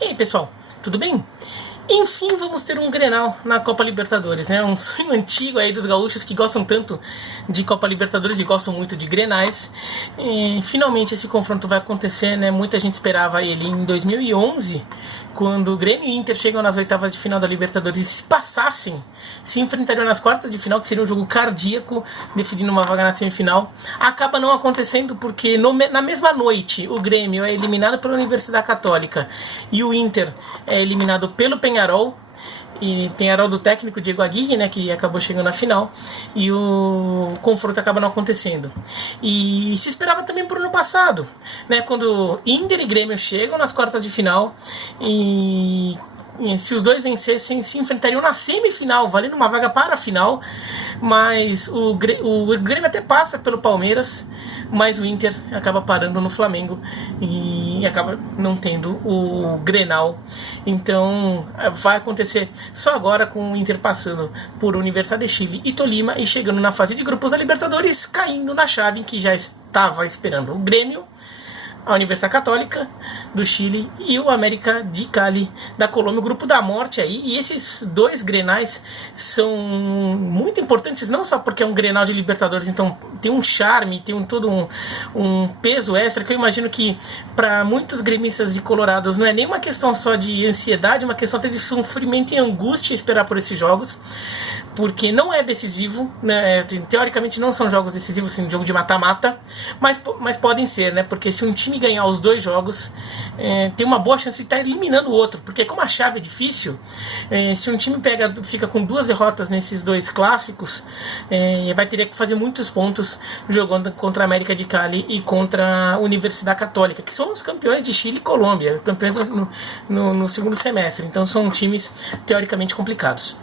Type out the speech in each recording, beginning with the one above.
E aí, pessoal, tudo bem? Enfim, vamos ter um Grenal na Copa Libertadores, né? Um sonho antigo aí dos gaúchos que gostam tanto de Copa Libertadores e gostam muito de Grenais. E, finalmente esse confronto vai acontecer, né? Muita gente esperava ele em 2011, quando o Grêmio e Inter chegam nas oitavas de final da Libertadores e se passassem, se enfrentariam nas quartas de final, que seria um jogo cardíaco, definindo uma vaga na semifinal. Acaba não acontecendo porque na mesma noite o Grêmio é eliminado pela Universidade Católica e o Inter é eliminado pelo Peñarol, e Peñarol do técnico Diego Aguirre, né, que acabou chegando na final, e o confronto acaba não acontecendo. E se esperava também por ano passado, né, quando Inter e Grêmio chegam nas quartas de final, e se os dois vencessem, se enfrentariam na semifinal, valendo uma vaga para a final, mas o Grêmio até passa pelo Palmeiras, mas o Inter acaba parando no Flamengo e acaba não tendo o Grenal. Então vai acontecer só agora, com o Inter passando por Universidad de Chile e Tolima e chegando na fase de grupos da Libertadores, caindo na chave que já estava esperando o Grêmio, a Universidade Católica do Chile e o América de Cali da Colômbia, o grupo da morte aí. E esses dois Grenais são muito importantes, não só porque é um Grenal de Libertadores, então tem um charme, tem todo um peso extra, que eu imagino que para muitos gremistas e colorados não é nem uma questão só de ansiedade, é uma questão até de sofrimento e angústia esperar por esses jogos, porque não é decisivo, né? Teoricamente não são jogos decisivos, sim, jogo de mata-mata, mas podem ser, né? Porque se um time ganhar os dois jogos, tem uma boa chance de estar eliminando o outro, porque como a chave é difícil, se um time fica com 2 derrotas nesses dois clássicos, vai ter que fazer muitos pontos jogando contra a América de Cali e contra a Universidade Católica, que são os campeões de Chile e Colômbia, campeões no segundo semestre, então são times teoricamente complicados.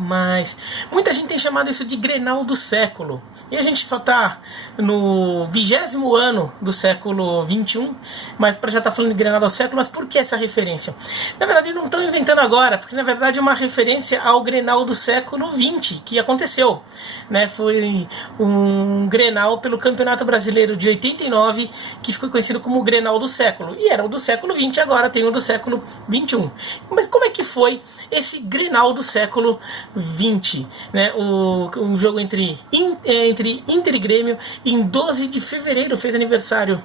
Mas muita gente tem chamado isso de Grenal do século. E a gente só está no 20º ano do século XXI, mas para já estar falando de Grenal do século. Mas por que essa referência? Na verdade não estão inventando agora, porque na verdade é uma referência ao Grenal do século XX, que aconteceu, né? Foi um Grenal pelo Campeonato Brasileiro de 89, que ficou conhecido como o Grenal do século. E era o do século XX, agora tem o do século XXI. Mas como é que foi esse Grenal do século XX, né? O jogo entre Inter e Grêmio, em 12 de fevereiro, fez aniversário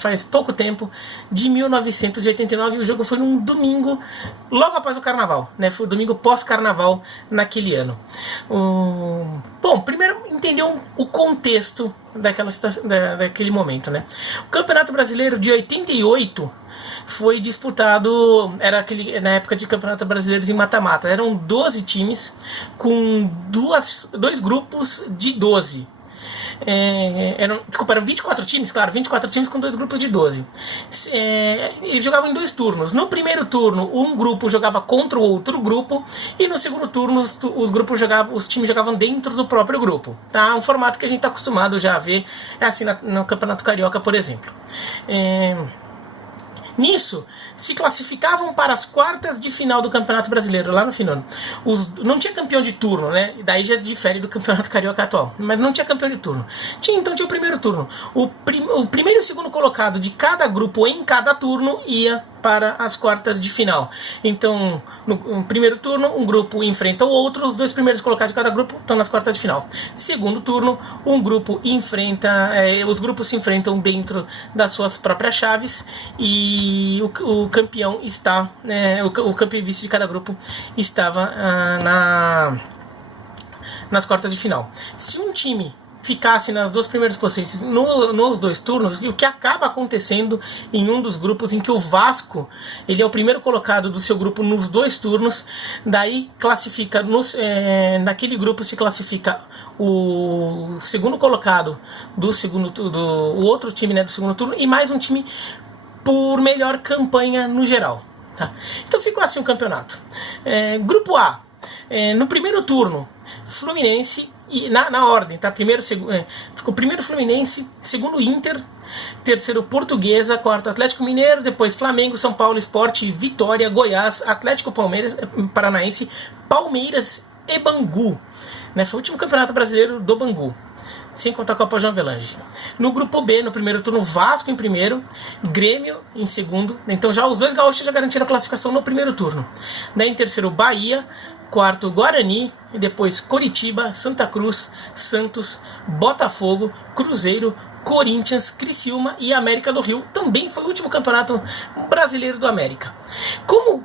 faz pouco tempo, de 1989, e o jogo foi num domingo, logo após o Carnaval, né? Foi o domingo pós-Carnaval naquele ano. Bom, primeiro entender o contexto daquele momento, né? O Campeonato Brasileiro de 88 foi disputado, na época de Campeonato Brasileiro em mata-mata, eram 12 times com dois grupos de 12. Eram 24 times, claro, 24 times com 2 grupos de 12. Eles jogavam em 2 turnos. No primeiro turno, um grupo jogava contra o outro grupo, e no segundo turno os times jogavam dentro do próprio grupo. Tá? Um formato que a gente está acostumado já a ver, assim no Campeonato Carioca, por exemplo. Nisso, se classificavam para as quartas de final do Campeonato Brasileiro, lá no final. Não tinha campeão de turno, né? E daí já difere do Campeonato Carioca atual. Mas não tinha campeão de turno. Então tinha o primeiro turno. O primeiro e o segundo colocado de cada grupo em cada turno ia para as quartas de final. Então, no primeiro turno, um grupo enfrenta o outro, os 2 primeiros colocados de cada grupo estão nas quartas de final. Segundo turno, um grupo os grupos se enfrentam dentro das suas próprias chaves, e o campeão está, o campeão e vice de cada grupo estava nas quartas de final. Se um time ficasse nas 2 primeiras posições nos 2 turnos, e o que acaba acontecendo em um dos grupos, em que o Vasco, ele é o primeiro colocado do seu grupo nos 2 turnos, daí classifica, naquele grupo se classifica o segundo colocado o outro time, né, do segundo turno, e mais um time por melhor campanha no geral. Tá? Então ficou assim o campeonato. Grupo A, no primeiro turno, Fluminense, e na ordem, tá? Ficou primeiro Fluminense, segundo Inter, terceiro Portuguesa, quarto Atlético Mineiro, depois Flamengo, São Paulo, Sport, Vitória, Goiás, Atlético Paranaense, Palmeiras e Bangu, né? Foi o último campeonato brasileiro do Bangu, sem contar com a Copa João Avelange. No grupo B, no primeiro turno, Vasco em primeiro, Grêmio em segundo. Então já os dois gaúchos já garantiram a classificação no primeiro turno. Daí em terceiro, Bahia. Quarto, Guarani. E depois Coritiba, Santa Cruz, Santos, Botafogo, Cruzeiro, Corinthians, Criciúma e América do Rio. Também foi o último campeonato brasileiro do América. Como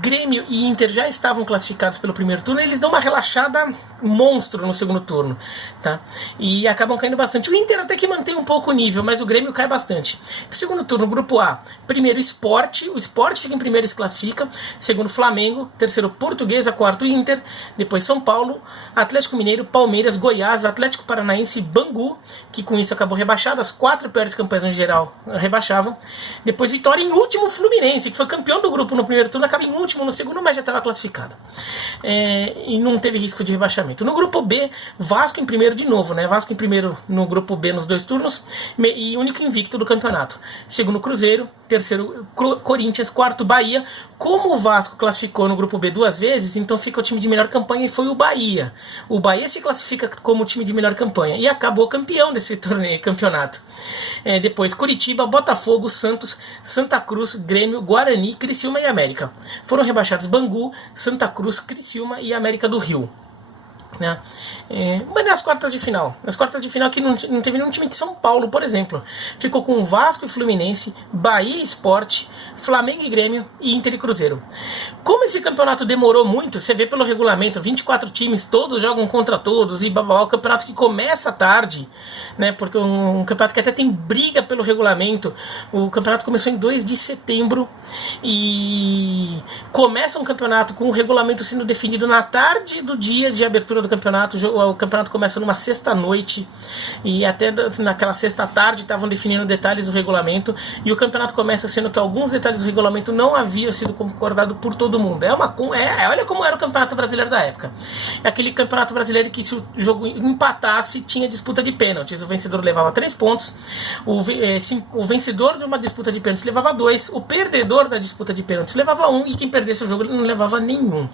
Grêmio e Inter já estavam classificados pelo primeiro turno, eles dão uma relaxada monstro no segundo turno, tá? E acabam caindo bastante. O Inter até que mantém um pouco o nível, mas o Grêmio cai bastante. No segundo turno, grupo A, primeiro Sport. O Sport fica em primeiro e se classifica. Segundo, Flamengo. Terceiro, Portuguesa. Quarto, Inter. Depois, São Paulo, Atlético Mineiro, Palmeiras, Goiás, Atlético Paranaense e Bangu, que com isso acabou rebaixado. As 4 piores campanhas no geral rebaixavam. Depois Vitória em último, Fluminense, que foi campeão do grupo no primeiro turno, acaba em último no segundo, mas já estava classificado. E não teve risco de rebaixamento. No grupo B, Vasco em primeiro de novo, né? Vasco em primeiro no grupo B nos 2 turnos e único invicto do campeonato. Segundo, Cruzeiro. Terceiro, Corinthians. Quarto, Bahia. Como o Vasco classificou no grupo B 2 vezes, então fica o time de melhor campanha e foi o Bahia. O Bahia se classifica como o time de melhor campanha e acabou campeão desse campeonato. Depois, Curitiba, Botafogo, Santos, Santa Cruz, Grêmio, Guarani, Criciúma e América. Foram rebaixados Bangu, Santa Cruz, Criciúma e América do Rio. Né? Mas nas quartas de final que não teve nenhum time de São Paulo, por exemplo, ficou com Vasco e Fluminense, Bahia e Sport, Flamengo e Grêmio e Inter e Cruzeiro. Como esse campeonato demorou muito, você vê pelo regulamento, 24 times, todos jogam contra todos e babá, o campeonato que começa tarde, né? Porque um campeonato que até tem briga pelo regulamento. O campeonato começou em 2 de setembro e começa um campeonato com o regulamento sendo definido na tarde do dia de abertura do campeonato. O campeonato começa numa sexta-noite e até naquela sexta-tarde estavam definindo detalhes do regulamento, e o campeonato começa sendo que alguns detalhes do regulamento não haviam sido concordados por todo mundo. Olha como era o Campeonato Brasileiro da época. É aquele Campeonato Brasileiro que, se o jogo empatasse, tinha disputa de pênaltis. O vencedor levava 3 pontos, o vencedor de uma disputa de pênaltis levava 2, o perdedor da disputa de pênaltis levava 1 e quem perdesse o jogo não levava nenhum,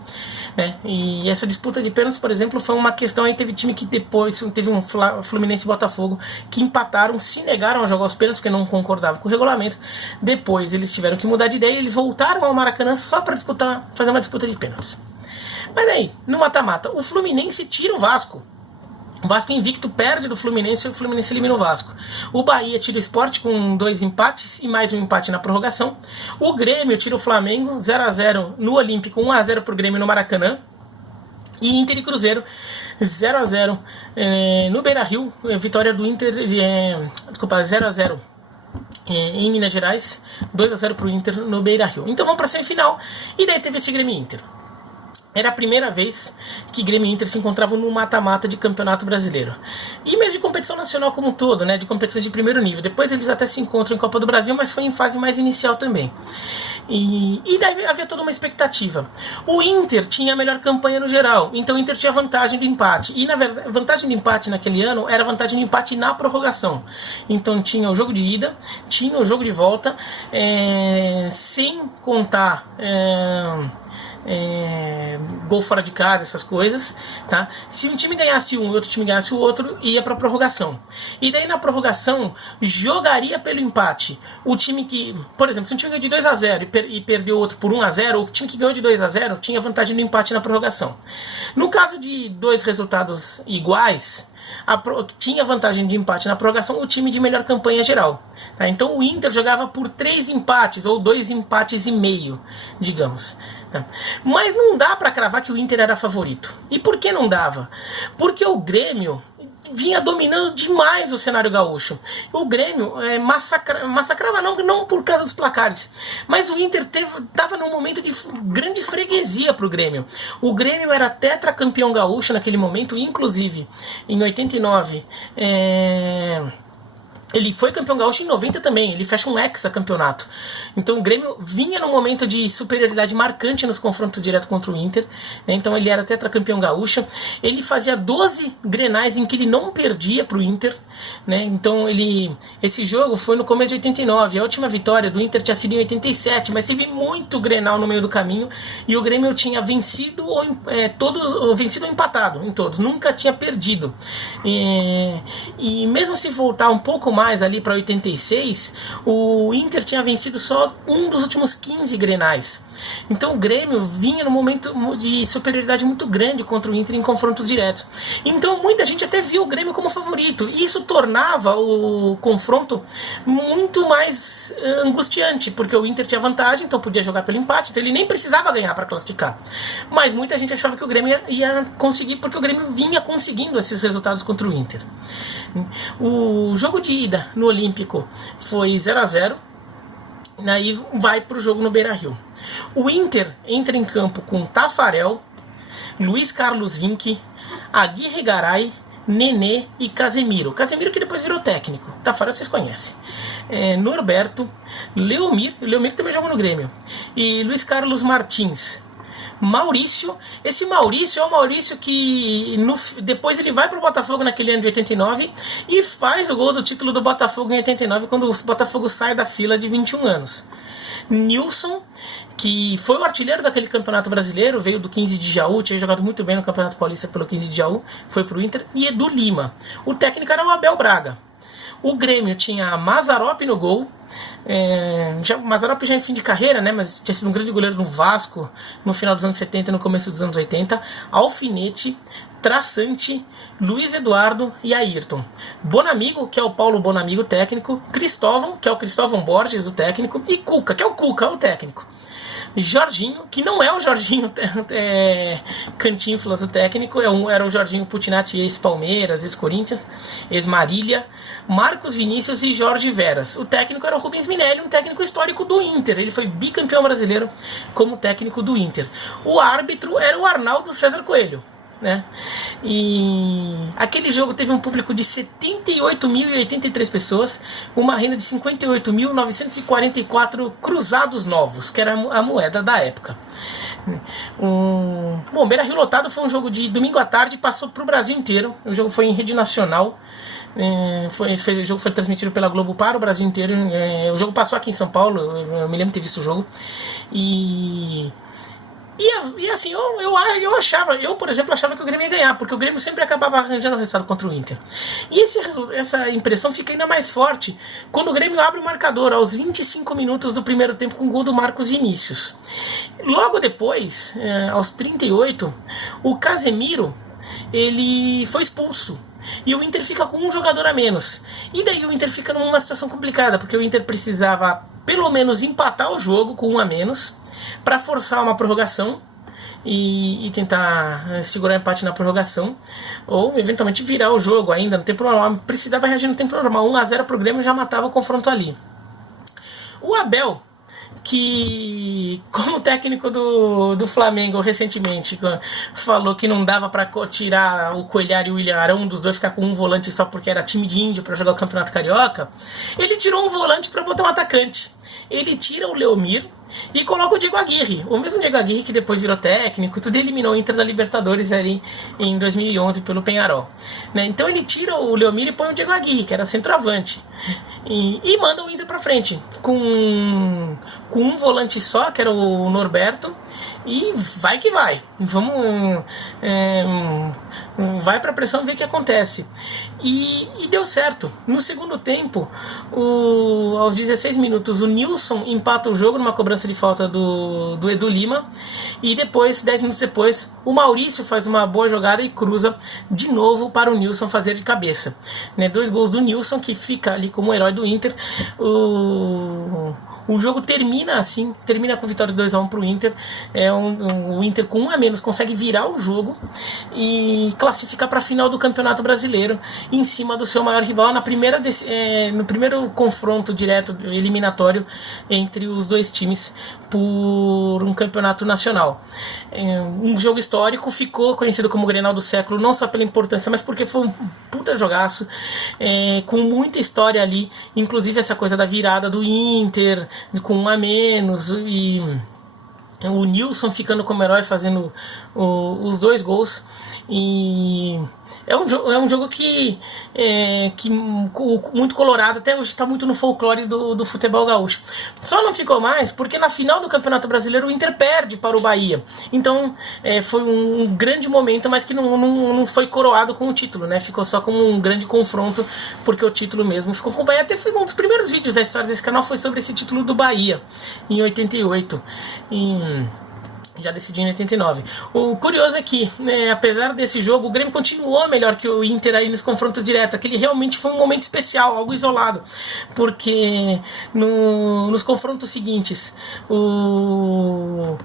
né? E essa disputa de pênaltis, por exemplo, foi uma questão aí. Teve time que depois, teve um Fluminense e Botafogo que empataram, se negaram a jogar os pênaltis porque não concordavam com o regulamento. Depois eles tiveram que mudar de ideia e eles voltaram ao Maracanã só para fazer uma disputa de pênaltis. Mas aí, no mata-mata, o Fluminense tira o Vasco. O Vasco invicto perde do Fluminense e o Fluminense elimina o Vasco. O Bahia tira o Sport com 2 empates e mais um empate na prorrogação. O Grêmio tira o Flamengo 0-0 no Olímpico, 1-0 para o Grêmio no Maracanã. E Inter e Cruzeiro 0-0 no Beira-Rio. Vitória do Inter, 0-0 em Minas Gerais, 2-0 para o Inter no Beira-Rio. Então vamos para a semifinal. E daí teve esse Grêmio e Inter. Era a primeira vez que Grêmio e Inter se encontravam no mata-mata de Campeonato Brasileiro. E mesmo de competição nacional como um todo, né, de competições de primeiro nível. Depois eles até se encontram em Copa do Brasil, mas foi em fase mais inicial também. E daí havia toda uma expectativa. O Inter tinha a melhor campanha no geral, então o Inter tinha vantagem do empate. E na verdade, a vantagem do empate naquele ano era a vantagem do empate na prorrogação. Então tinha o jogo de ida, tinha o jogo de volta, sem contar gol fora de casa, essas coisas, tá? Se um time ganhasse um e outro time ganhasse o outro, ia pra prorrogação. E daí na prorrogação jogaria pelo empate. O time que, por exemplo, se um time ganhou de 2-0 e perdeu outro por 1-0, o time que ganhou de 2-0 tinha vantagem no empate na prorrogação. No caso de 2 resultados iguais, tinha vantagem de empate na prorrogação o time de melhor campanha geral, tá? Então o Inter jogava por 3 empates ou 2 empates e meio, digamos. Mas não dá para cravar que o Inter era favorito. E por que não dava? Porque o Grêmio vinha dominando demais o cenário gaúcho. O Grêmio massacrava não por causa dos placares, mas o Inter estava num momento de grande freguesia para o Grêmio. O Grêmio era tetracampeão gaúcho naquele momento, inclusive em 89 Ele foi campeão gaúcho em 90 também, ele fecha um hexacampeonato. Então o Grêmio vinha num momento de superioridade marcante nos confrontos direto contra o Inter, né? Então ele era tetracampeão gaúcho. Ele fazia 12 grenais em que ele não perdia para o Inter, né? Então esse jogo foi no começo de 89, a última vitória do Inter tinha sido em 87, mas teve muito grenal no meio do caminho, e o Grêmio tinha vencido vencido ou empatado em todos, nunca tinha perdido. E mesmo se voltar um pouco mais ali para 86, o Inter tinha vencido só um dos últimos 15 grenais. Então o Grêmio vinha num momento de superioridade muito grande contra o Inter em confrontos diretos. Então muita gente até viu o Grêmio como favorito, e isso tornava o confronto muito mais angustiante, porque o Inter tinha vantagem, então podia jogar pelo empate, então ele nem precisava ganhar para classificar. Mas muita gente achava que o Grêmio ia conseguir, porque o Grêmio vinha conseguindo esses resultados contra o Inter. O jogo de ida no Olímpico foi 0-0, aí vai para o jogo no Beira-Rio. O Inter entra em campo com Tafarel, Luiz Carlos Vinck, Aguirre Garay, Nenê e Casemiro. Casemiro que depois virou técnico. Tafarel vocês conhecem. Norberto, Leomir também jogou no Grêmio, e Luiz Carlos Martins. Maurício, esse Maurício é o Maurício que depois ele vai para o Botafogo naquele ano de 89 e faz o gol do título do Botafogo em 89, quando o Botafogo sai da fila de 21 anos. Nilson, que foi o artilheiro daquele campeonato brasileiro, veio do 15 de Jaú, tinha jogado muito bem no Campeonato Paulista pelo 15 de Jaú, foi para o Inter. E Edu Lima. O técnico era o Abel Braga. O Grêmio tinha Mazzaropi no gol. Mazzaropi já em fim de carreira, né, mas tinha sido um grande goleiro no Vasco no final dos anos 70 e no começo dos anos 80. Alfinete, Traçante, Luiz Eduardo e Ayrton. Bonamigo, que é o Paulo Bonamigo, técnico. Cristóvão, que é o Cristóvão Borges, o técnico. E Cuca, que é o Cuca, o técnico. Jorginho, que não é o Jorginho Cantinflas, o técnico, era o Jorginho Putinati, ex-Palmeiras, ex-Corinthians, ex-Marília, Marcos Vinícius e Jorge Veras. O técnico era o Rubens Minelli, um técnico histórico do Inter, ele foi bicampeão brasileiro como técnico do Inter. O árbitro era o Arnaldo César Coelho, né? E aquele jogo teve um público de 78.083 pessoas, uma renda de 58.944 cruzados novos, que era a moeda da época. Bom, Beira-Rio lotado foi um jogo de domingo à tarde, passou para o Brasil inteiro. O jogo foi em rede nacional. O jogo foi transmitido pela Globo para o Brasil inteiro. O jogo passou aqui em São Paulo, eu me lembro de ter visto o jogo. E assim, eu, por exemplo, achava que o Grêmio ia ganhar, porque o Grêmio sempre acabava arranjando o resultado contra o Inter. E essa impressão fica ainda mais forte quando o Grêmio abre o marcador aos 25 minutos do primeiro tempo com o gol do Marcos Vinícius. Logo depois, aos 38, o Casemiro ele foi expulso. E o Inter fica com um jogador a menos. E daí o Inter fica numa situação complicada, porque o Inter precisava pelo menos empatar o jogo com um a menos para forçar uma prorrogação e tentar segurar o empate na prorrogação, ou eventualmente virar o jogo ainda no tempo normal. Precisava reagir no tempo normal. 1-0 pro Grêmio já matava o confronto ali. O Abel, que como técnico do Flamengo recentemente falou que não dava para tirar o Coelhar e o William Arão, um dos dois ficar com um volante só porque era time de índio para jogar o Campeonato Carioca, ele tirou um volante para botar um atacante. Ele tira o Leomir e coloca o Diego Aguirre, o mesmo Diego Aguirre que depois virou técnico, tudo eliminou o Inter da Libertadores ali em 2011 pelo Peñarol, né? Então ele tira o Leomir e põe o Diego Aguirre, que era centroavante, e manda o Inter pra frente com um volante só, que era o Norberto, e vai que vai, vai pra pressão e ver o que acontece. E deu certo. No segundo tempo, aos 16 minutos, o Nilson empata o jogo numa cobrança de falta do Edu Lima, e depois, 10 minutos depois, o Maurício faz uma boa jogada e cruza de novo para o Nilson fazer de cabeça, né? 2 gols do Nilson, que fica ali como herói do Inter. O jogo termina assim, termina com vitória 2-1 para o Inter. O Inter com 1 a menos consegue virar o jogo e classificar para a final do Campeonato Brasileiro em cima do seu maior rival no primeiro confronto direto eliminatório entre os dois times por um campeonato nacional. Um jogo histórico, ficou conhecido como o Grenal do século, não só pela importância, mas porque foi um puta jogaço, com muita história ali, inclusive essa coisa da virada do Inter, com 1 a menos, e o Nilson ficando como herói, fazendo os 2 gols. E é um jogo que muito colorado, até hoje está muito no folclore do futebol gaúcho. Só não ficou mais porque na final do Campeonato Brasileiro o Inter perde para o Bahia. Então foi um grande momento, mas que não foi coroado com o título, né? Ficou só como um grande confronto, porque o título mesmo ficou com o Bahia. Até fiz um dos primeiros vídeos da história desse canal, foi sobre esse título do Bahia, em 88. Já decidi em 89. O curioso é que, apesar desse jogo, o Grêmio continuou melhor que o Inter aí nos confrontos diretos. Aquele realmente foi um momento especial, algo isolado. Porque nos confrontos seguintes, o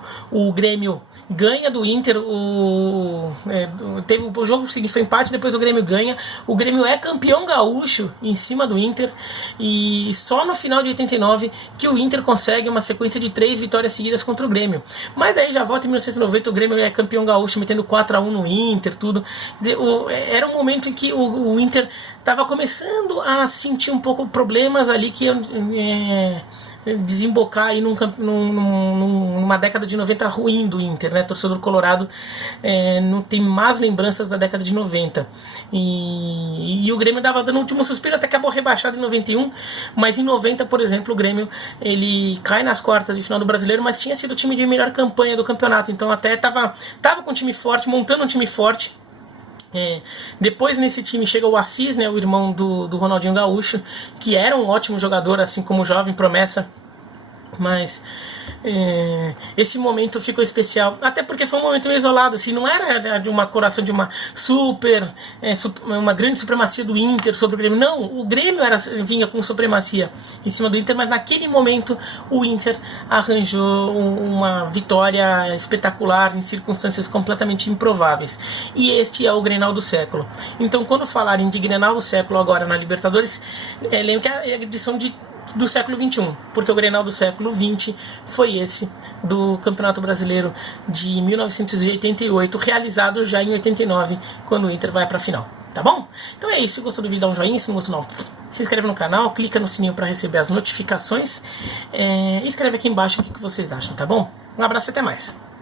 Grêmio ganha do Inter, o jogo seguinte foi empate, depois o Grêmio ganha. O Grêmio é campeão gaúcho em cima do Inter, e só no final de 89 que o Inter consegue uma sequência de 3 vitórias seguidas contra o Grêmio. Mas daí já volta em 1990, o Grêmio é campeão gaúcho, metendo 4-1 no Inter, tudo. Era um momento em que o Inter estava começando a sentir um pouco problemas ali, que desembocar aí numa década de 90 ruim do Inter, né? Torcedor colorado não tem más lembranças da década de 90. E o Grêmio dava dando o último suspiro, até acabou rebaixado em 91, mas em 90, por exemplo, o Grêmio ele cai nas quartas de final do Brasileiro, mas tinha sido o time de melhor campanha do campeonato, então até tava com um time forte, montando um time forte. Depois nesse time chega o Assis, né, o irmão do Ronaldinho Gaúcho, que era um ótimo jogador, assim como jovem promessa, mas esse momento ficou especial, até porque foi um momento meio isolado, assim, não era de uma coração de uma uma grande supremacia do Inter sobre o Grêmio, não, o Grêmio vinha com supremacia em cima do Inter, mas naquele momento o Inter arranjou uma vitória espetacular em circunstâncias completamente improváveis, e este é o Grenal do século. Então, quando falarem de Grenal do século agora na Libertadores, lembre que é a edição do século XXI, porque o Grenal do século XX foi esse do Campeonato Brasileiro de 1988, realizado já em 89, quando o Inter vai para a final, tá bom? Então é isso, se gostou do vídeo dá um joinha, se não gostou não, se inscreve no canal, clica no sininho para receber as notificações, e escreve aqui embaixo o que vocês acham, tá bom? Um abraço e até mais.